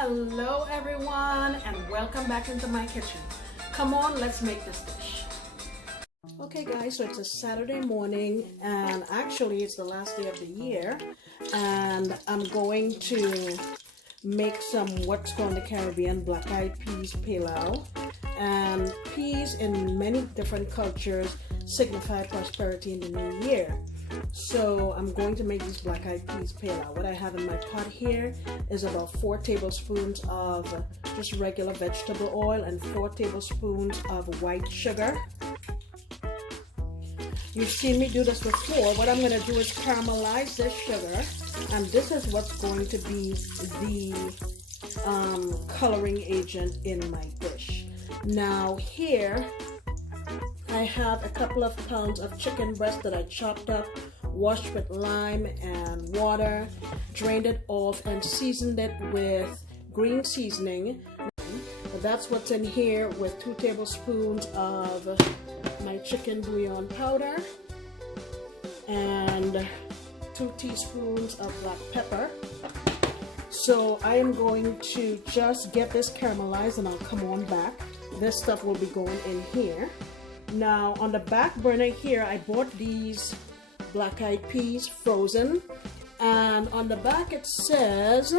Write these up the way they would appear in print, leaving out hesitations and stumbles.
Hello everyone and welcome back into my kitchen. Come on, let's make this dish. Okay guys, so it's a Saturday morning and actually it's the last day of the year and I'm going to make some what's called in the Caribbean black-eyed peas pilau. And peas in many different cultures signify prosperity in the new year. So I'm going to make these black-eyed peas pilau. What I have in my pot here is about 4 tablespoons of just regular vegetable oil and 4 tablespoons of white sugar. You've seen me do this before. What I'm going to do is caramelize this sugar, and this is what's going to be the coloring agent in my dish. Now here I have a couple of pounds of chicken breast that I chopped up, washed with lime and water, drained it off and seasoned it with green seasoning. That's what's in here, with 2 tablespoons of my chicken bouillon powder and 2 teaspoons of black pepper. So I am going to just get this caramelized and I'll come on back. This stuff will be going in here. Now on the back burner here, I bought these black-eyed peas frozen, and on the back it says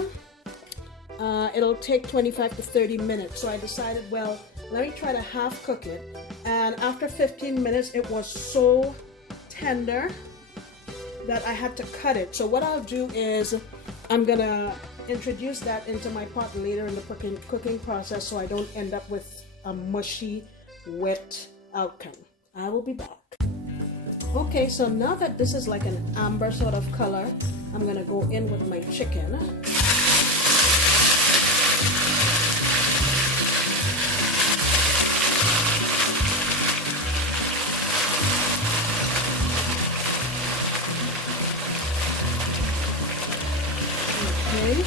it'll take 25 to 30 minutes. So I decided, well, let me try to half cook it, and after 15 minutes it was so tender that I had to cut it. So what I'll do is I'm gonna introduce that into my pot later in the cooking process so I don't end up with a mushy, wet outcome. I will be back. Okay, so now that this is like an amber sort of color, I'm gonna go in with my chicken. Okay,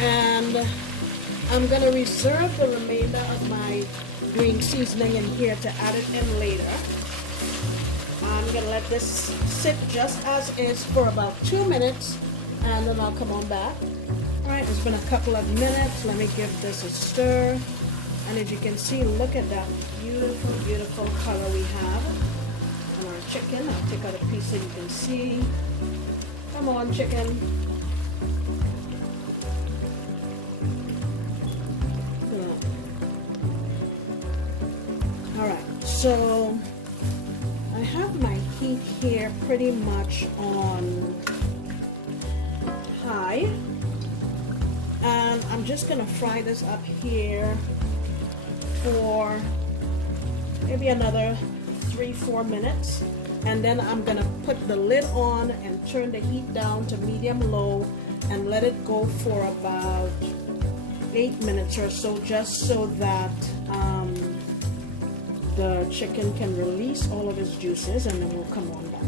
and I'm gonna reserve the remainder of my green seasoning in here to add it in later. I'm gonna let this sit just as is for about 2 minutes and then I'll come on back. Alright, it's been a couple of minutes. Let me give this a stir. And as you can see, look at that beautiful, beautiful color we have on our chicken. I'll take out a piece so you can see. Come on, chicken. Alright, so I have my heat here pretty much on high, and I'm just going to fry this up here for maybe another 3-4 minutes, and then I'm going to put the lid on and turn the heat down to medium-low and let it go for about 8 minutes or so, just so that the chicken can release all of its juices, and then we'll come on back.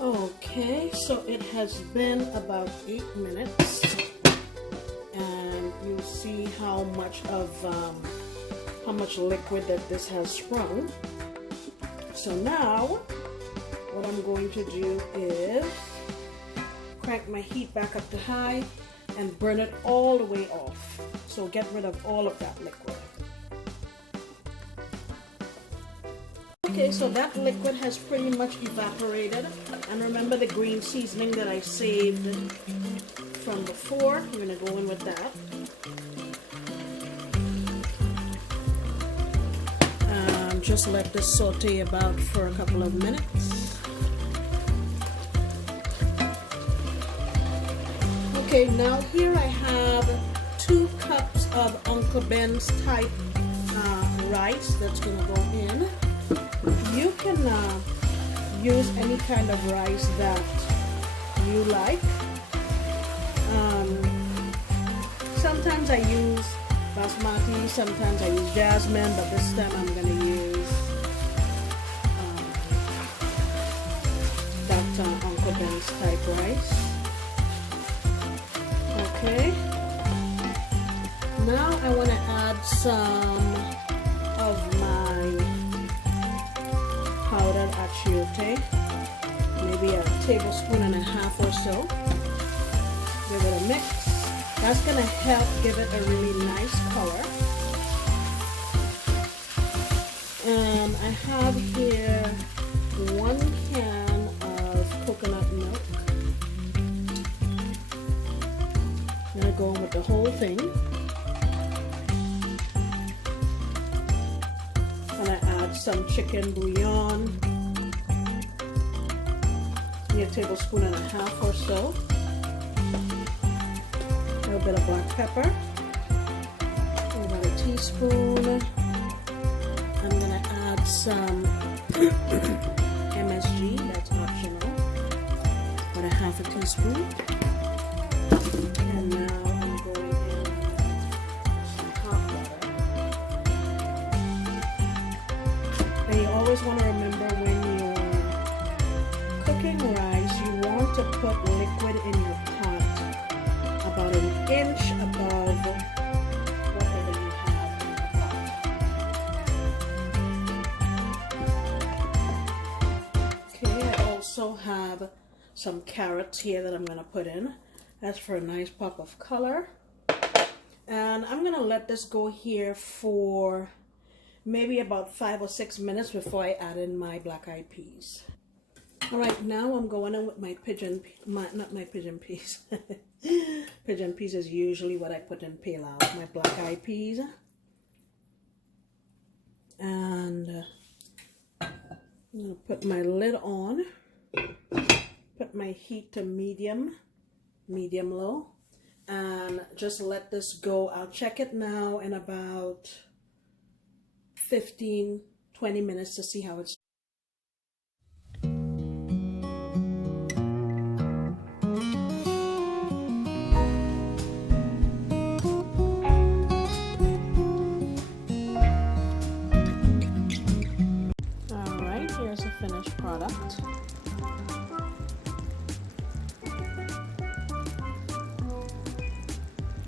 Okay, so it has been about 8 minutes. You'll see how much liquid that this has sprung. So now what I'm going to do is crank my heat back up to high and burn it all the way off. So get rid of all of that liquid. Okay, so that liquid has pretty much evaporated. And remember the green seasoning that I saved from before? I'm going to go in with that. Just let this saute about for a couple of minutes. Okay, now here I have 2 cups of Uncle Ben's type rice that's going to go in. You can use any kind of rice that you like. Sometimes I use basmati, sometimes I use jasmine, but this time I'm going to use that Uncle Ben's type rice. some of my powdered achiote, maybe a tablespoon and a half or so. Give it a mix. That's going to help give it a really nice color. And I have here 1 can of coconut milk. I'm going to go in with the whole thing. And I add some chicken bouillon, maybe a tablespoon and a half or so. A little bit of black pepper, about a teaspoon. I'm going to add some MSG, that's optional, about a half a teaspoon. And now I'm going in some hot water. And you always want to remember when you're cooking rice, you want to put liquid in your pot about an inch above whatever you have in the pot. Okay, I also have some carrots here that I'm going to put in. That's for a nice pop of color. And I'm going to let this go here for maybe about 5 or 6 minutes before I add in my black-eyed peas. All right, now I'm going in with my not my pigeon peas. Pigeon peas is usually what I put in pilau, my black-eyed peas. And I'm going to put my lid on, put my heat to medium low, and just let this go. I'll check it now in about 15-20 minutes to see how it's. Alright, here's the finished product.